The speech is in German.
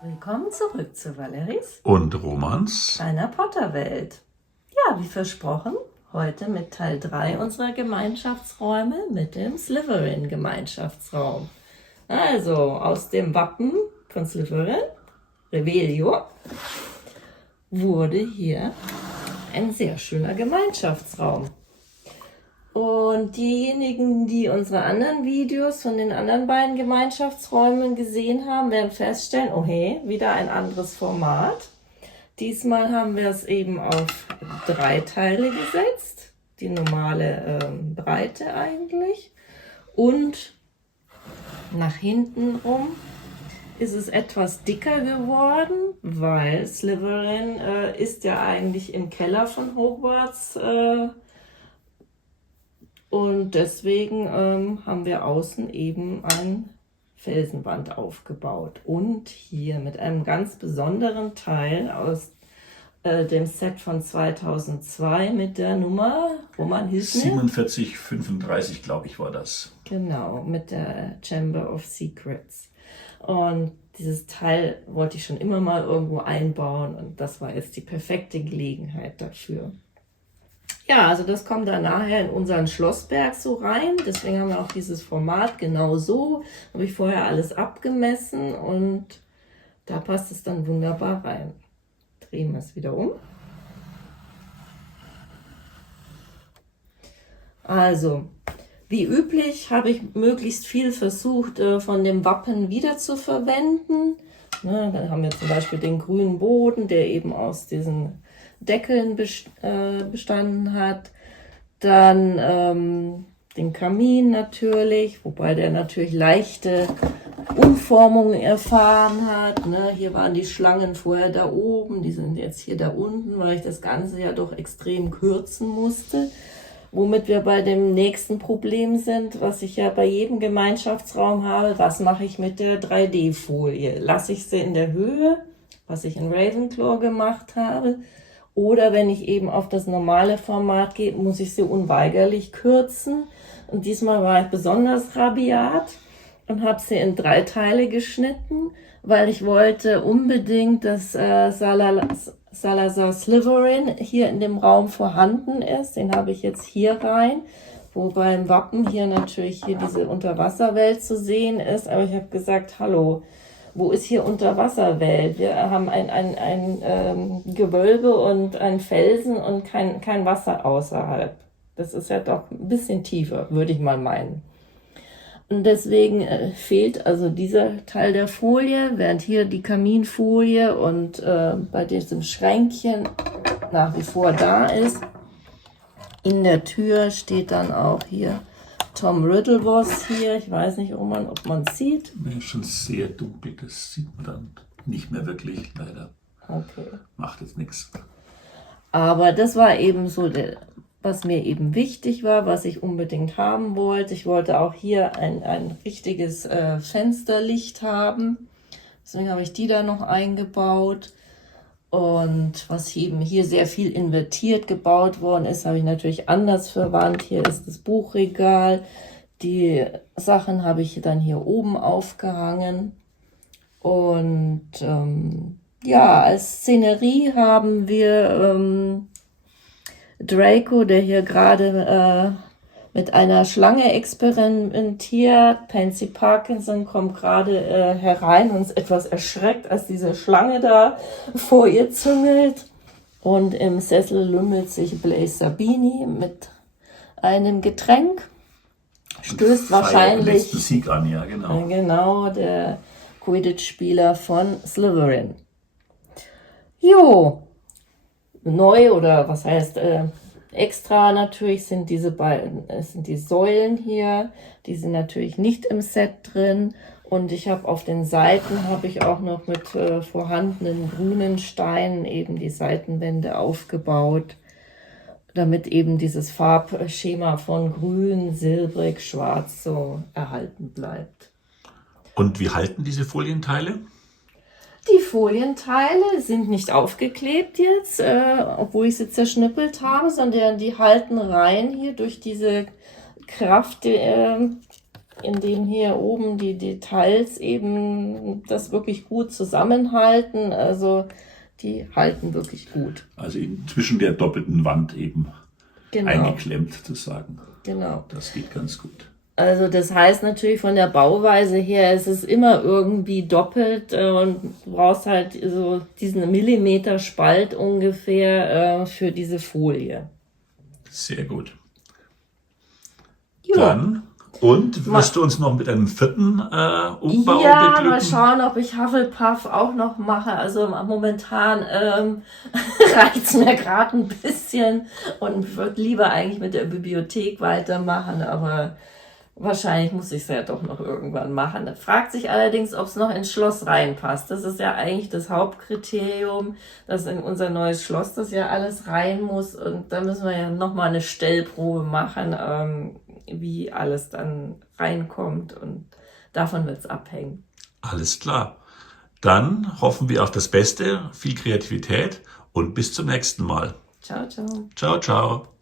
Willkommen zurück zu Valeries und Romans kleiner Potterwelt. Ja, wie versprochen, heute mit Teil 3 unserer Gemeinschaftsräume mit dem Slytherin-Gemeinschaftsraum. Also aus dem Wappen von Slytherin, Revelio, wurde hier ein sehr schöner Gemeinschaftsraum. Und diejenigen, die unsere anderen Videos von den anderen beiden Gemeinschaftsräumen gesehen haben, werden feststellen, oh hey, wieder ein anderes Format. Diesmal haben wir es eben auf 3 Teile gesetzt, die normale Breite eigentlich. Und nach hinten rum ist es etwas dicker geworden, weil Slytherin ist ja eigentlich im Keller von Hogwarts und deswegen haben wir außen eben ein Felsenwand aufgebaut. Und hier mit einem ganz besonderen Teil aus dem Set von 2002 mit der Nummer, Roman hilft mir? 4735, glaube ich, war das. Genau, mit der Chamber of Secrets. Und dieses Teil wollte ich schon immer mal irgendwo einbauen und das war jetzt die perfekte Gelegenheit dafür. Ja, also das kommt dann nachher in unseren Schlossberg so rein. Deswegen haben wir auch dieses Format genau so. Habe ich vorher alles abgemessen und da passt es dann wunderbar rein. Drehen wir es wieder um. Also, wie üblich habe ich möglichst viel versucht, von dem Wappen wieder zu verwenden. Ne, dann haben wir zum Beispiel den grünen Boden, der eben aus diesen Deckeln bestanden hat. Dann den Kamin natürlich, wobei der natürlich leichte Umformungen erfahren hat. Ne? Hier waren die Schlangen vorher da oben, die sind jetzt hier da unten, weil ich das Ganze ja doch extrem kürzen musste. Womit wir bei dem nächsten Problem sind, was ich ja bei jedem Gemeinschaftsraum habe. Was mache ich mit der 3D-Folie? Lasse ich sie in der Höhe, was ich in Ravenclaw gemacht habe? Oder wenn ich eben auf das normale Format gehe, muss ich sie unweigerlich kürzen. Und diesmal war ich besonders rabiat und habe sie in 3 Teile geschnitten, weil ich wollte unbedingt, dass Salazar Slytherin hier in dem Raum vorhanden ist. Den habe ich jetzt hier rein, wo beim Wappen hier natürlich hier diese Unterwasserwelt zu sehen ist. Aber ich habe gesagt, hallo, wo ist hier Unterwasserwelt? Wir haben ein Gewölbe und einen Felsen und kein Wasser außerhalb. Das ist ja doch ein bisschen tiefer, würde ich mal meinen. Und deswegen fehlt also dieser Teil der Folie, während hier die Kaminfolie und bei diesem Schränkchen nach wie vor da ist. In der Tür steht dann auch hier Tom Riddleboss hier. Ich weiß nicht, ob man es sieht. Ja, schon sehr dunkel, das sieht man dann nicht mehr wirklich, leider. Okay. Macht jetzt nichts. Aber das war eben so, was mir eben wichtig war, was ich unbedingt haben wollte. Ich wollte auch hier ein richtiges Fensterlicht haben. Deswegen habe ich die da noch eingebaut. Und was eben hier sehr viel invertiert gebaut worden ist, habe ich natürlich anders verwandt. Hier ist das Buchregal. Die Sachen habe ich dann hier oben aufgehangen. Und ja, als Szenerie haben wir Draco, der hier gerade mit einer Schlange experimentiert. Pansy Parkinson kommt gerade herein und ist etwas erschreckt, als diese Schlange da vor ihr züngelt. Und im Sessel lümmelt sich Blaise Sabini mit einem Getränk. Stößt wahrscheinlich Musik an, ja, genau. Genau, der Quidditch-Spieler von Slytherin. Jo, neu oder was heißt extra natürlich sind diese beiden, sind die Säulen hier, die sind natürlich nicht im Set drin und ich habe auf den Seiten habe ich auch noch mit vorhandenen grünen Steinen eben die Seitenwände aufgebaut, damit eben dieses Farbschema von grün, silbrig, schwarz so erhalten bleibt. Und wie halten diese Folienteile? Die Folienteile sind nicht aufgeklebt jetzt, obwohl ich sie zerschnippelt habe, sondern die halten rein hier durch diese Kraft indem hier oben die Details eben das wirklich gut zusammenhalten. Also die halten wirklich gut. Also zwischen der doppelten Wand eben eingeklemmt sozusagen. Genau. Das geht ganz gut. Also das heißt natürlich von der Bauweise her, es ist immer irgendwie doppelt und du brauchst halt so diesen Millimeter Spalt ungefähr für diese Folie. Sehr gut. Jo. Dann, und wirst du uns noch mit einem vierten Umbau ja, beglücken? mal schauen, ob ich Hufflepuff auch noch mache. Also momentan reicht's mir gerade ein bisschen und würde lieber eigentlich mit der Bibliothek weitermachen, aber wahrscheinlich muss ich es ja doch noch irgendwann machen. Da fragt sich allerdings, ob es noch ins Schloss reinpasst. Das ist ja eigentlich das Hauptkriterium, dass in unser neues Schloss das ja alles rein muss. Und da müssen wir ja nochmal eine Stellprobe machen, wie alles dann reinkommt. Und davon wird es abhängen. Alles klar. Dann hoffen wir auf das Beste, viel Kreativität und bis zum nächsten Mal. Ciao, ciao. Ciao, ciao.